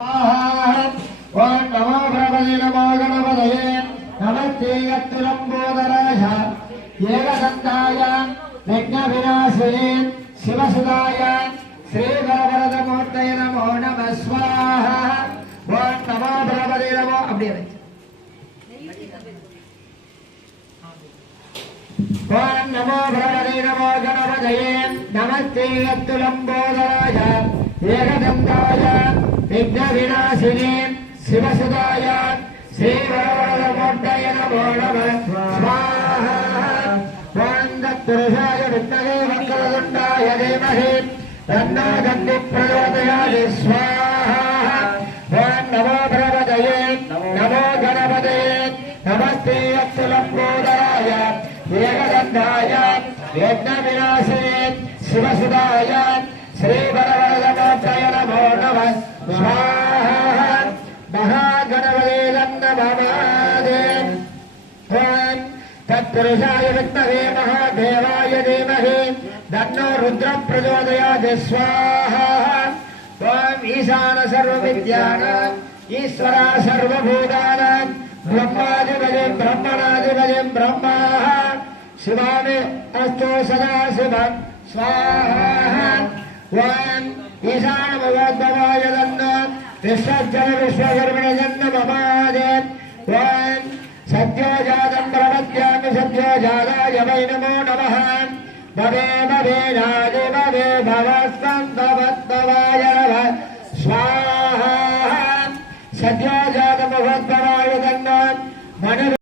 ओं नमो भगवते नमो गणपतये नमस्ते यत्तुलम्बोदराय एकदन्ताय विघ्नविनाशिने शिवसुताय श्रीवरवरदमूर्तये नमो नमः स्वाहा ओं नमो भगवते नमो அப்படியே ओं नमो भगवते नमो गणपतये नमस्ते यत्तुलम्बोदराय एकदन्ताय विघ्नविनाशिने शिवसुताय श्रीवरवरदमूर्तये नमो नमः स्वाहा ओं तत्पुरुषाय विद्महे वक्रतुण्डाय धीमहि तन्नो दन्ति प्रचोदयात् स्वाहा ओं नमो भगवतये नमो गणपतये नमस्ते अच्युतम्बोदराय एकदन्ताय विघ्नविनाशिने शिवसुताय श्रीवरवरदमूर्तये नमो नमः स्वाहा महागणपते नमः तत्पुरुषाय विद्महे महादेवाय धीमहि तन्नो रुद्रः प्रचोदयात् स्वाहा ओं ईशान सर्वविद्यानां ईश्वरा सर्वभूतानां ब्रह्माधिपतिं ब्रह्मणाधिपतिं ब्रह्मा शिवामे अस्तु सदा शिवं स्वाहा ओं ईशानभगवद्भवाय तन्नो विश्वजन विश्वकर्मणे तन्नो ममादे ओं सद्यो जातं प्रपद्यामि सद्यो जाताय वै नमो नमः भवे भवे राजे भवे भवस्कन्दवद्भवाय नमः